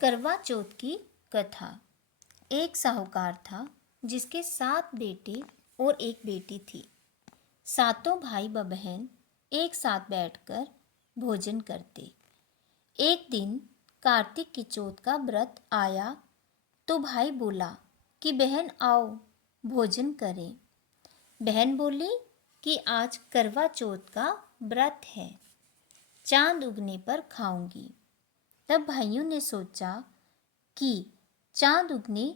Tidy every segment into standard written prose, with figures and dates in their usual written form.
करवा चौथ की कथा। एक साहूकार था जिसके 7 बेटे और एक बेटी थी। सातों भाई व बहन एक साथ बैठकर भोजन करते। एक दिन कार्तिक की चौथ का व्रत आया तो भाई बोला कि बहन आओ भोजन करें। बहन बोली कि आज करवा चौथ का व्रत है, चांद उगने पर खाऊंगी। तब भाइयों ने सोचा कि चांद उगने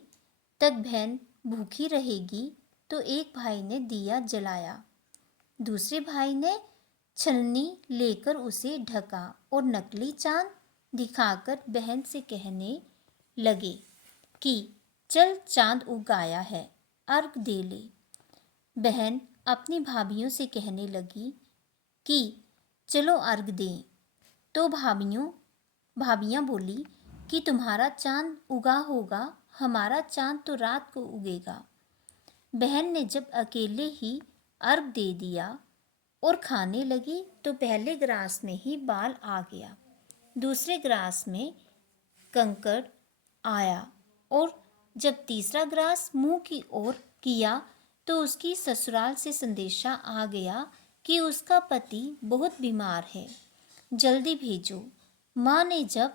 तक बहन भूखी रहेगी, तो एक भाई ने दिया जलाया। दूसरे भाई ने छलनी लेकर उसे ढका और नकली चांद दिखाकर बहन से कहने लगे कि चल चांद उग आया है, अर्घ दे ले। बहन अपनी भाभीियों से कहने लगी कि चलो अर्घ दें। तो भाभियाँ बोली कि तुम्हारा चांद उगा होगा, हमारा चांद तो रात को उगेगा। बहन ने जब अकेले ही अर्घ दे दिया और खाने लगी तो पहले ग्रास में ही बाल आ गया, दूसरे ग्रास में कंकड़ आया और जब तीसरा ग्रास मुंह की ओर किया तो उसकी ससुराल से संदेशा आ गया कि उसका पति बहुत बीमार है, जल्दी भेजो। माँ ने जब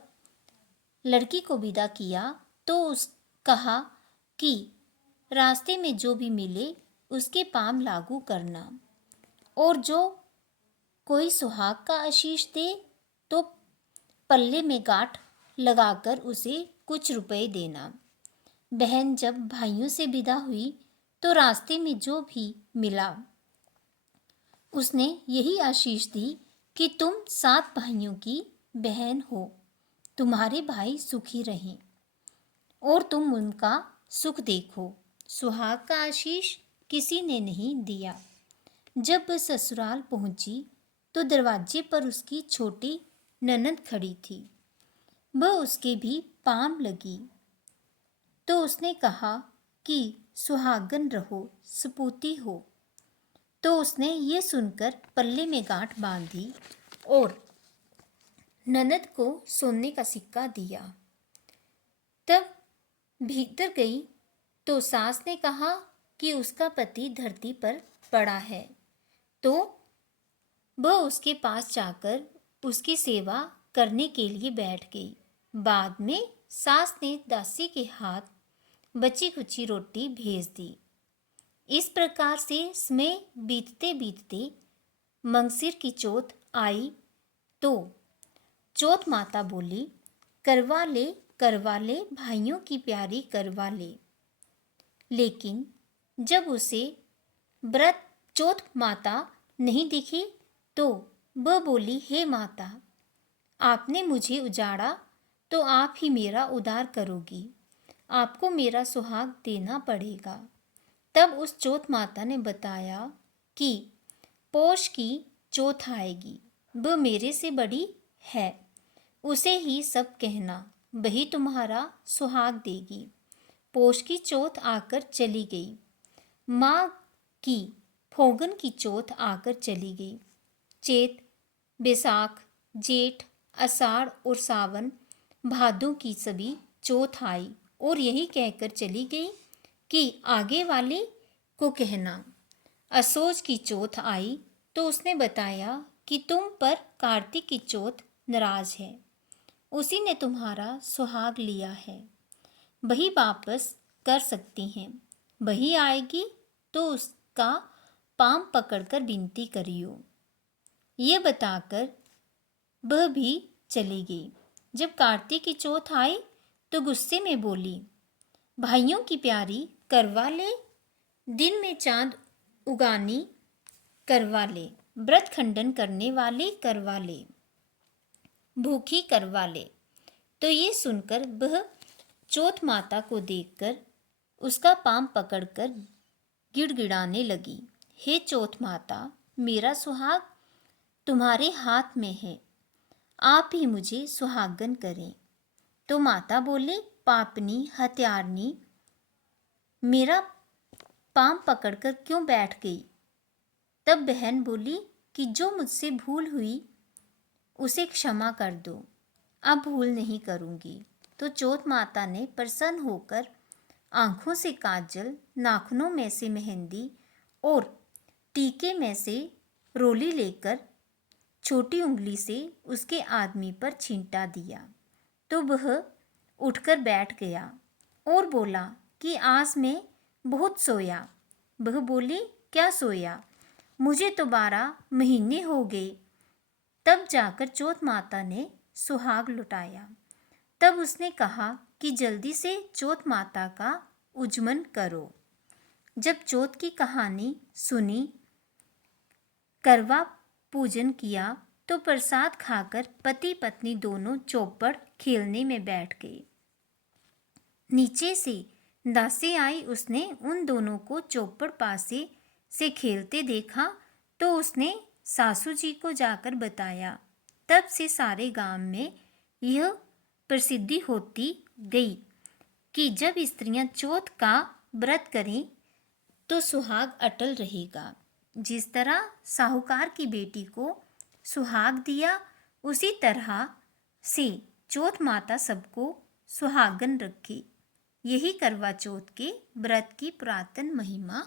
लड़की को विदा किया तो कहा कि रास्ते में जो भी मिले उसके पाम लागू करना, और जो कोई सुहाग का आशीष दे तो पल्ले में गांठ लगाकर उसे कुछ रुपए देना। बहन जब भाइयों से विदा हुई तो रास्ते में जो भी मिला उसने यही आशीष दी कि तुम 7 भाइयों की बहन हो, तुम्हारे भाई सुखी रहें और तुम उनका सुख देखो। सुहाग का आशीष किसी ने नहीं दिया। जब वह ससुराल पहुंची तो दरवाजे पर उसकी छोटी ननद खड़ी थी। वह उसके भी पाम लगी तो उसने कहा कि सुहागन रहो, सपूती हो। तो उसने ये सुनकर पल्ले में गांठ बांध दी और ननद को सोने का सिक्का दिया। तब भीतर गई तो सास ने कहा कि उसका पति धरती पर पड़ा है, तो वह उसके पास जाकर उसकी सेवा करने के लिए बैठ गई। बाद में सास ने दासी के हाथ बची खुची रोटी भेज दी। इस प्रकार से समय बीतते बीतते मंगसिर की चौथ आई तो चौथ माता बोली, करवा ले भाइयों की प्यारी करवा ले। लेकिन जब उसे व्रत चौथ माता नहीं दिखी तो वह बोली, हे माता, आपने मुझे उजाड़ा तो आप ही मेरा उद्धार करोगी, आपको मेरा सुहाग देना पड़ेगा। तब उस चौथ माता ने बताया कि पौष की चौथ आएगी, वह मेरे से बड़ी है, उसे ही सब कहना, वही तुम्हारा सुहाग देगी। पौष की चौथ आकर चली गई, माँ की फाल्गुन की चौथ आकर चली गई। चैत, बैसाख, जेठ, आषाढ़ और सावन, भादों की सभी चौथ आई और यही कहकर चली गई कि आगे वाले को कहना। असोज की चौथ आई तो उसने बताया कि तुम पर कार्तिक की चौथ नाराज है, उसी ने तुम्हारा सुहाग लिया है, वही वापस कर सकती हैं। वही आएगी तो उसका पांव पकड़कर विनती करियो। ये बताकर वह भी चली गई। जब कार्तिक की चौथ आई तो गुस्से में बोली, भाइयों की प्यारी करवा ले, दिन में चांद उगानी करवा ले, व्रत खंडन करने वाले करवा ले, भूखी करवा ले। तो ये सुनकर वह चौथ माता को देखकर उसका पांव पकड़कर गिड़गिड़ाने लगी, हे चौथ माता, मेरा सुहाग तुम्हारे हाथ में है, आप ही मुझे सुहागन करें। तो माता बोली, पापनी हत्यारनी, मेरा पांव पकड़कर क्यों बैठ गई? तब बहन बोली कि जो मुझसे भूल हुई उसे क्षमा कर दो, अब भूल नहीं करूँगी। तो चौथ माता ने प्रसन्न होकर आँखों से काजल, नाखूनों में से मेहंदी और टीके में से रोली लेकर छोटी उंगली से उसके आदमी पर छींटा दिया तो वह उठकर बैठ गया और बोला कि आज मैं बहुत सोया। वह बोली, क्या सोया? मुझे तो 12 महीने हो गए। तब जाकर चौथ माता ने सुहाग लुटाया। तब उसने कहा कि जल्दी से चौथ माता का उज्जमन करो। जब चौथ की कहानी सुनी, करवा पूजन किया तो प्रसाद खाकर पति पत्नी दोनों चौपड़ खेलने में बैठ गए। नीचे से दासी आई, उसने उन दोनों को चौपड़ पासे से खेलते देखा तो उसने सासू जी को जाकर बताया। तब से सारे गांव में यह प्रसिद्धि होती गई कि जब स्त्रियां चौथ का व्रत करें तो सुहाग अटल रहेगा। जिस तरह साहूकार की बेटी को सुहाग दिया, उसी तरह से चौथ माता सबको सुहागन रखे। यही करवा चौथ के व्रत की पुरातन महिमा